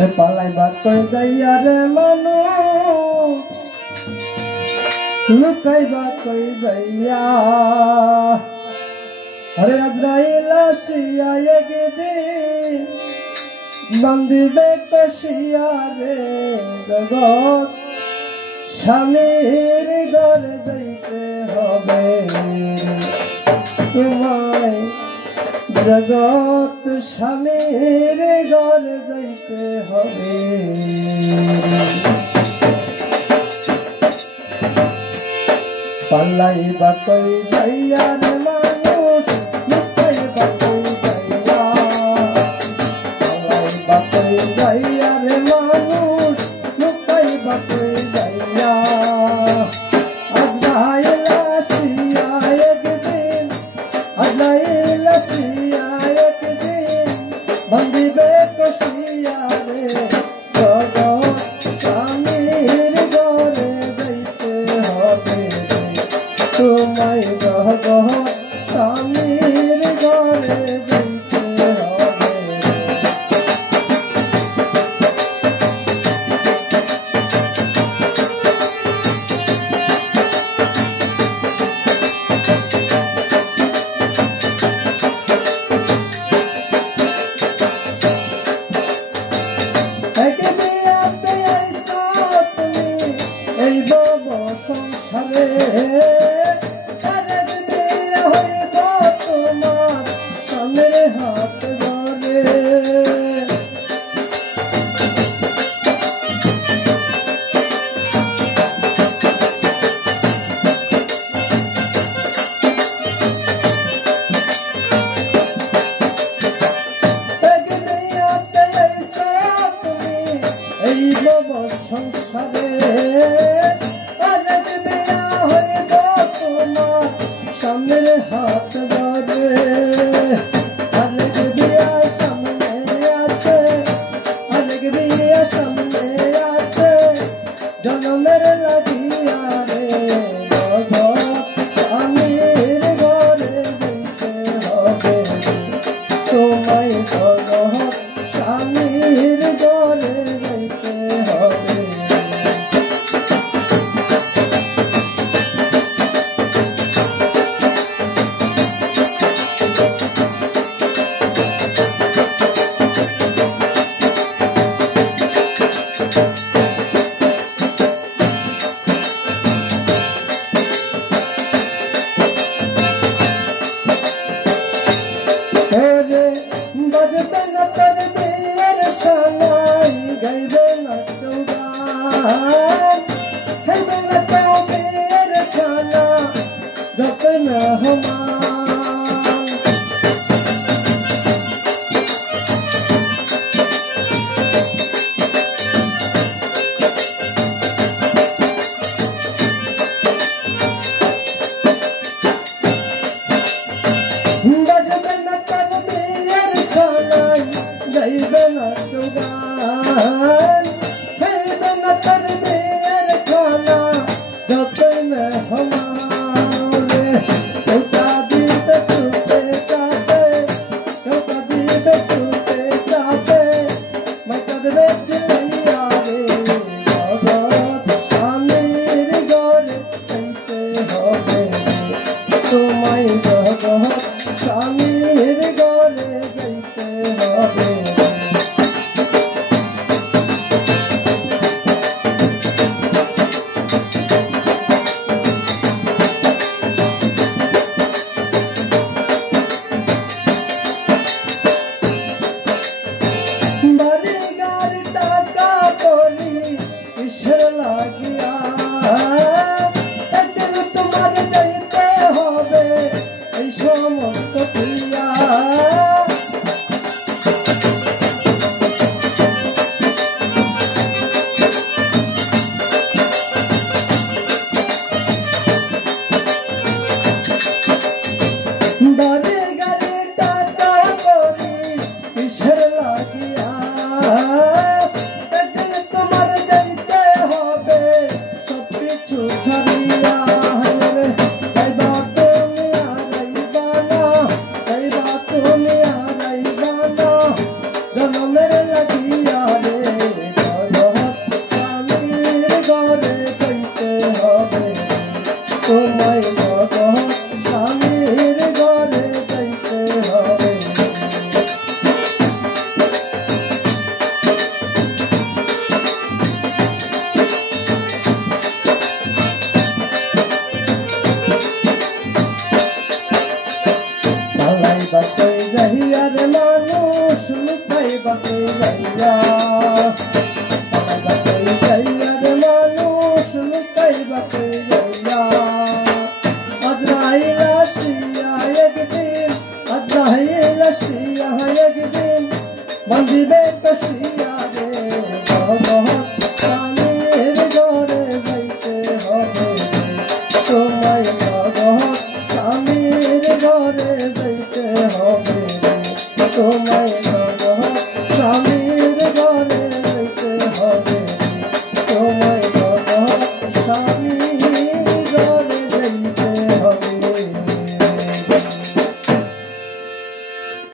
अरे पालाई बात कोई दैया रे मानो लुकाई बात कोई दैया अरे अजराइल आसिया एक दिन बंदिबे कशिया रे जगत স্বামীর ঘরে যাইতে হবে তোমায় জগৎ স্বামীর ঘরে যাইতে হবে পাল্লাই বা কই যাইয়া রে মানুষ লুকাই বা কই যাইয়া পাল্লাই বা কই যাইয়া রে মানুষ লুকাই বা কই যাইয়া আজরাইল আসিয়া একদিন আজরাইল আসিয়া একদিন বন্দিবে কশিয়া রে জগৎ স্বামীর ঘরে যাইতে হবে তোমায় জগৎ স্বামীর ঘরে যাইতে হবে সংসারে হইব তোমার স্বামীর হাত ধরে এই বব সংসারে সামনের হাত ধরে আরেক বিয়া সামনে আছে আরেক বিয়া সামনে আছে জনমের লাগিয়া রে স্বামীর ঘরে যেতে হবে তোমায় জগৎ স্বামীর ঘরে যেতে হবে बजबे न कर बियर सनाई गईबे न चौगान खैबे न तो बियर खाना जप न हमान बजबे न कर बियर सनाई गईबे न चौगान खैबे न कर বাকে যাইয়া আমায় বাকে যাইয়া রে মানুষ লুকাই বাকে যাইয়া আজরাইল আসিয়া একদিন আজরাইল আসিয়া একদিন বাঁধিবে কষিয়া রে ভগবান স্বামীর ঘরে যাইতে হবে তোমায় ভগবান স্বামীর ঘরে যাইতে হবে তোমায় ভগবান স্বামীর ঘরে